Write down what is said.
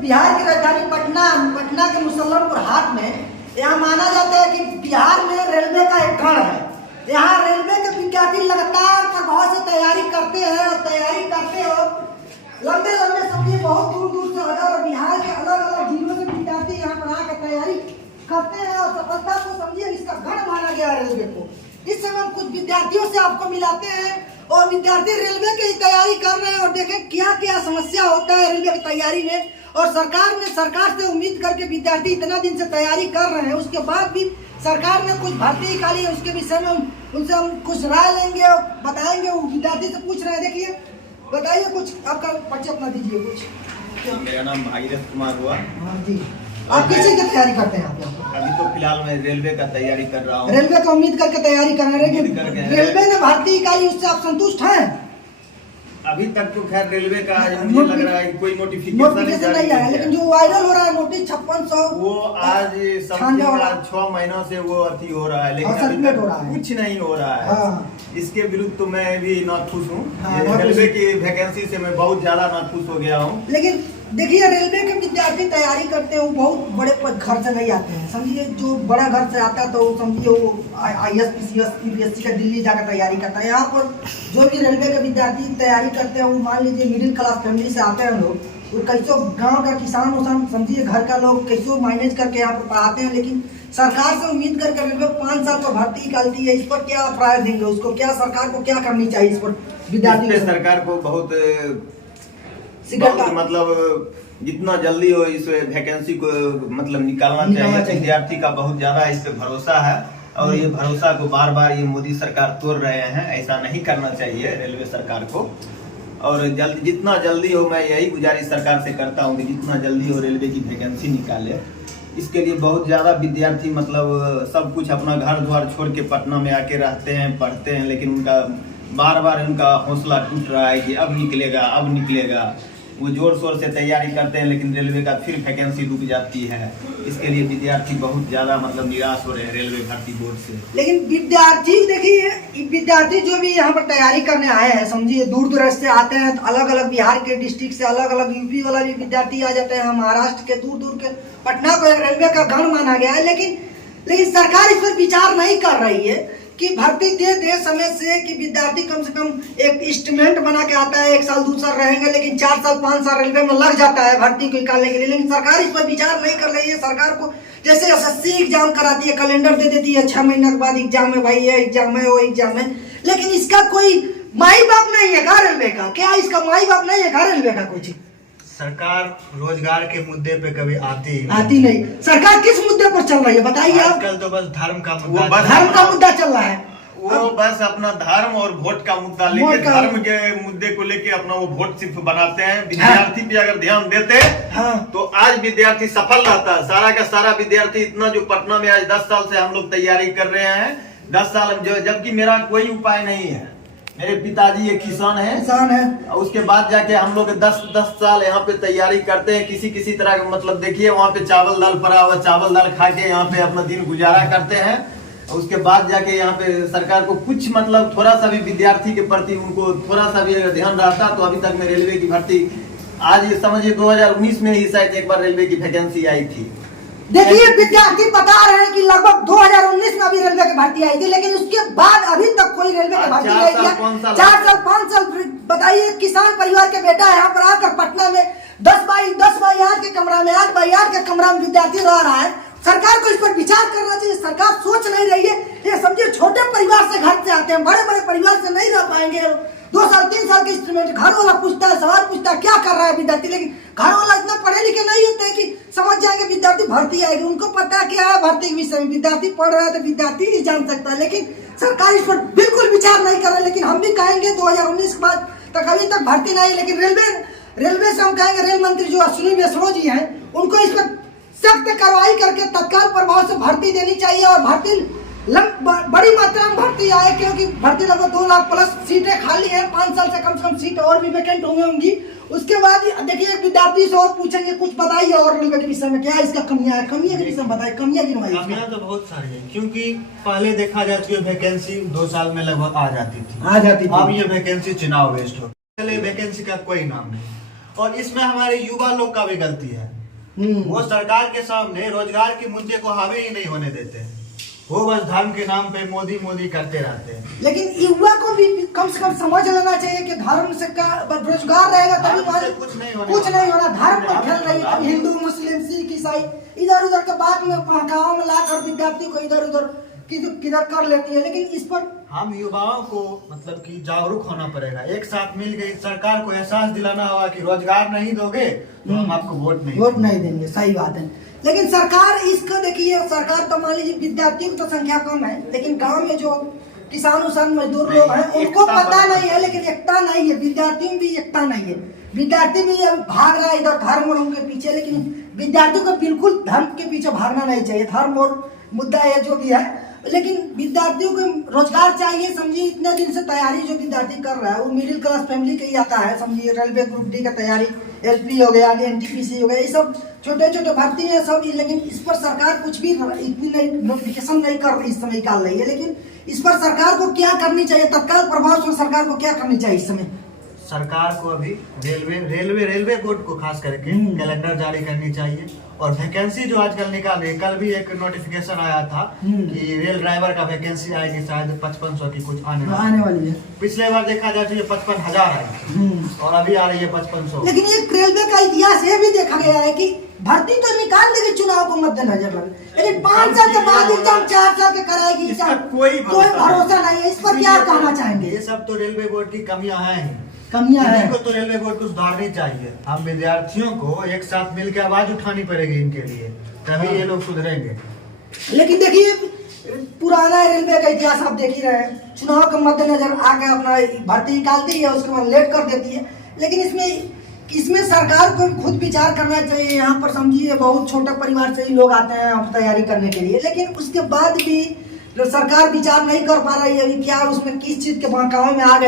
बिहार की राजधानी पटना के मुसल्लमपुर हाट में यहाँ माना जाता है कि बिहार में रेलवे का एक गढ़ है। यहाँ रेलवे के विद्यार्थी लगातार प्रभाव से तैयारी करते हैं और तैयारी करते हो लंबे समझिए बहुत दूर से और बिहार के अलग अलग जिलों से विद्यार्थी यहाँ पर आकर तैयारी करते हैं और सफलता को समझिए इसका गढ़ माना गया रेलवे को। इस समय हम कुछ विद्यार्थियों से आपको मिलाते हैं और विद्यार्थी रेलवे की तैयारी कर रहे हैं और देखें क्या क्या समस्या होता है रेलवे की तैयारी में। और सरकार से उम्मीद करके विद्यार्थी इतना दिन से तैयारी कर रहे हैं, उसके बाद भी सरकार ने कुछ भर्ती निकाली है, उसके विषय में उनसे हम कुछ राय लेंगे और बताएंगे। वो विद्यार्थी से पूछ रहे हैं, देखिए बताइए कुछ आपका परिचय अपना दीजिए कुछ। मेरा नाम भागीरथ कुमार हुआ। हाँ जी, आप किस चीज की तैयारी करते हैं आप यहाँ? अभी तो फिलहाल मैं रेलवे का तैयारी कर रहा हूँ। रेलवे का उम्मीद करके तैयारी कर रहे हैं। रेलवे ने भर्ती निकाली, उससे आप संतुष्ट हैं? अभी तक तो खैर रेलवे का मुझे लग रहा है कोई नोटिफिकेशन नहीं आया, लेकिन जो वायरल हो रहा है नोटिस 5600 वो आज 6 महीनों से वो अति हो रहा है, लेकिन अभी तक कुछ नहीं हो रहा है। हाँ। इसके विरुद्ध तो मैं भी नाखुश हूँ। रेलवे की वैकेंसी से मैं बहुत ज्यादा नाखुश हो गया हूँ। लेकिन देखिए रेलवे के विद्यार्थी तैयारी करते हैं, वो बहुत बड़े घर से नहीं आते हैं। समझिए जो बड़ा घर से आता है तो समझिए वो IAS PCS UPSC का दिल्ली जाकर तैयारी करता है। यहाँ पर जो भी रेलवे के विद्यार्थी तैयारी करते हैं वो मान लीजिए मिडिल क्लास फैमिली से आते हैं लोग, वो कैसो गाँव का किसान उसान समझिए घर का लोग कैसो मैनेज करके यहाँ पर पढ़ाते हैं। लेकिन सरकार से उम्मीद करके रेलवे 5 साल पर भर्ती निकालती है, इस पर क्या राय देंगे? उसको क्या सरकार को क्या करनी चाहिए इस पर? विद्यार्थी सरकार को बहुत मतलब जितना जल्दी हो इस वैकेंसी को मतलब निकालना चाहिए। विद्यार्थी का बहुत ज्यादा इस पे भरोसा है और ये भरोसा को बार बार ये मोदी सरकार तोड़ रहे हैं। ऐसा नहीं करना चाहिए रेलवे सरकार को। और जितना जल्दी हो, मैं यही गुजारिश सरकार से करता हूँ कि जितना जल्दी हो रेलवे की वैकेंसी निकाले। इसके लिए बहुत ज्यादा विद्यार्थी मतलब सब कुछ अपना घर द्वार छोड़ के पटना में आके रहते हैं, पढ़ते हैं, लेकिन उनका बार बार उनका हौसला टूट रहा है कि अब निकलेगा। वो जोर शोर से तैयारी करते हैं, लेकिन रेलवे का फिर वैकेंसी रुक जाती है। इसके लिए विद्यार्थी बहुत ज्यादा मतलब निराश हो रहे हैं रेलवे भर्ती बोर्ड से। लेकिन विद्यार्थी देखिए, विद्यार्थी जो भी यहाँ पर तैयारी करने आए हैं समझिए दूर दूर से आते हैं, तो अलग अलग बिहार के डिस्ट्रिक्ट से अलग अलग यूपी वाला भी विद्यार्थी आ जाते हैं, महाराष्ट्र के दूर के। पटना को रेलवे का गढ़ माना गया है, लेकिन सरकार इस पर विचार नहीं कर रही है कि भर्ती दे समय से कि विद्यार्थी कम से कम एक एस्टिमेट बना के आता है। 1 साल 2 साल रहेंगे, लेकिन 4 साल 5 साल रेलवे में लग जाता है भर्ती को निकालने के लिए। लेकिन सरकार इस पर विचार नहीं कर रही है। सरकार को जैसे SSC एग्जाम कराती है, कैलेंडर दे देती है, 6 महीने के बाद एग्जाम है, भाई ये एग्जाम है वो एग्जाम है, लेकिन इसका कोई माई बाप नहीं है का रेलवे का? क्या इसका माई बाप नहीं है का रेलवे का? कोई चीज सरकार रोजगार के मुद्दे पे कभी आती नहीं। सरकार किस मुद्दे पर चल रही है बताइए? आजकल तो बस धर्म का मुद्दा चल रहा है। वो बस अपना धर्म और वोट का मुद्दा लेके, धर्म के मुद्दे को लेके अपना वो वोट सिर्फ बनाते हैं। विद्यार्थी पे अगर ध्यान देते तो आज विद्यार्थी सफल रहता है। सारा का सारा विद्यार्थी इतना जो पटना में आज 10 साल से हम लोग तैयारी कर रहे हैं, 10 साल जबकि मेरा कोई उपाय नहीं है। मेरे पिताजी एक किसान है। उसके बाद जाके हम लोग 10 साल यहाँ पे तैयारी करते हैं। किसी तरह का मतलब देखिए वहाँ पे चावल दाल पड़ा हुआ, चावल दाल खा के यहाँ पे अपना दिन गुजारा करते हैं। उसके बाद जाके यहाँ पे सरकार को कुछ मतलब थोड़ा सा भी विद्यार्थी के प्रति उनको थोड़ा सा भी ध्यान रहता तो अभी तक में रेलवे की भर्ती आज समझिए 2019 में ही शायद एक बार रेलवे की वैकेंसी आई थी। देखिए विद्यार्थी बता रहे हैं कि लगभग 2019 में अभी रेलवे की भर्ती आई थी, लेकिन उसके बाद अभी तक कोई रेलवे की भर्ती नहीं किया। 4 साल 5 साल बताइए, किसान परिवार के बेटा यहाँ पर आकर पटना में 10 बाई 8 के कमरा में 8 बाई 8 के कमरा में विद्यार्थी रह रहा है। सरकार को इस पर विचार करना चाहिए। सरकार सोच नहीं रही है। ये समझिए छोटे परिवार से घर से आते हैं, बड़े परिवार से नहीं रह पाएंगे। 2 साल 3 साल के इंस्ट्रूमेंट घर वाला पूछता है, सवाल पूछता है क्या कर रहा है विद्यार्थी, लेकिन घर वाला इतना पढ़े लिखे नहीं होते हैं कि समझ जाएंगे विद्यार्थी भर्ती आएगी। उनको पता क्या है भर्ती के विषय में, विद्यार्थी पढ़ रहा है तो विद्यार्थी ही जान सकता है। लेकिन सरकार इस पर बिल्कुल विचार नहीं कर रही। लेकिन हम भी कहेंगे 2019 के बाद तक अभी तक भर्ती नहीं। लेकिन रेलवे से हम कहेंगे रेल मंत्री जो अश्विनी वैष्णव जी हैं, उनको इस पर सख्त कार्रवाई करके तत्काल प्रभाव से भर्ती देनी चाहिए और भर्ती बड़ी मात्रा में भर्ती आए, क्योंकि भर्ती लगभग 2 लाख प्लस सीटें खाली हैं। 5 साल से कम सीट और भी वैकेंट होंगी। उसके बाद देखिए विद्यार्थी से और पूछेंगे कुछ बताइए और रेलवे के विषय में क्या इसका कमियां है, कमियां के विषय में बताइए। कमियां तो बहुत सारी है, क्योंकि पहले देखा जाए तो वैकेंसी 2 साल में लगभग आ जाती थी। अब ये वैकेंसी चुनाव वेस्ट हो, वैकेंसी का कोई नाम नहीं। और इसमें हमारे युवा लोग का भी गलती है। वो सरकार के सामने रोजगार के मुद्दे को हावी ही नहीं होने देते हैं, वो बस धर्म के नाम पे मोदी मोदी करते रहते हैं। लेकिन युवा को भी कम से कम समझ लेना चाहिए कि धर्म से का रोजगार रहेगा तभी कुछ नहीं होना। धर्म पर खेल रही है, हिंदू मुस्लिम सिख ईसाई इधर उधर के बाद में गाँव में लाकर विद्यार्थी को इधर उधर किधर कर लेती है। लेकिन इस पर हम युवाओं को मतलब कि जागरूक होना पड़ेगा, एक साथ मिल गई सरकार को एहसास दिलाना होगा कि रोजगार नहीं दोगे तो हम आपको वोट नहीं देंगे। सही बात है। लेकिन सरकार इसको देखिए, सरकार तो मान लीजिए विद्यार्थियों की तो संख्या कम है, लेकिन गांव में जो किसान उसान मजदूर लोग हैं उनको पता नहीं है, लेकिन एकता नहीं है। विद्यार्थियों भी एकता नहीं है, विद्यार्थी भी अब भाग रहा है इधर धर्म और के पीछे, लेकिन विद्यार्थियों को बिल्कुल धर्म के पीछे भागना नहीं चाहिए। धर्म और मुद्दा है जो भी है, लेकिन विद्यार्थियों को रोजगार चाहिए। समझिए इतने दिन से तैयारी जो विद्यार्थी कर रहा है वो मिडिल क्लास फैमिली का ही आता है। समझिए रेलवे ग्रुप डी का तैयारी, एलपी हो गया, एनटीपीसी हो गया, ये सब छोटे छोटे भर्ती है सब। लेकिन इस पर सरकार कुछ भी इतनी नोटिफिकेशन नहीं कर रही, इस समय निकाल रही है। लेकिन इस पर सरकार को क्या करनी चाहिए, तत्काल प्रभाव से सरकार को क्या करनी चाहिए इस समय? सरकार को अभी रेलवे बोर्ड को खास करके कैलेंडर जारी करनी चाहिए। और वैकेंसी जो आजकल निकाल रही है, कल भी एक नोटिफिकेशन आया था कि रेल ड्राइवर का वैकेंसी आएगी शायद 5500 की कुछ आने वाली है। पिछले बार देखा जाए तो ये 55,000 आई और अभी आ रही है 5500। लेकिन एक रेलवे का इतिहास ये भी देखा गया है कि भर्ती तो निकाल देगी चुनाव को मद्देनजर लगे, लेकिन 5 साल के बाद एग्जाम 4 साल के कराएगी एग्जाम, कोई भरोसा नहीं है। इस पर क्या कहना चाहेंगे? ये सब तो रेलवे बोर्ड की कमियां हैं, हैं। तो रेलवे बोर्ड को सुधारनी चाहिए। हम विद्यार्थियों को एक साथ मिलकर आवाज उठानी पड़ेगी इनके लिए, तभी ये लोग सुधरेंगे। लेकिन देखिए पुराना रेलवे का इतिहास आप देख ही रहे हैं, चुनाव के मद्देनजर आके अपना भर्ती निकालती है, उसके बाद लेट कर देती है। लेकिन इसमें सरकार को खुद विचार करना चाहिए। यहाँ पर समझिए बहुत छोटे परिवार से ही लोग आते हैं तैयारी करने के लिए, लेकिन उसके बाद भी सरकार विचार नहीं कर पा रही है क्या उसमें किस चीज के बहकावे में आ गई।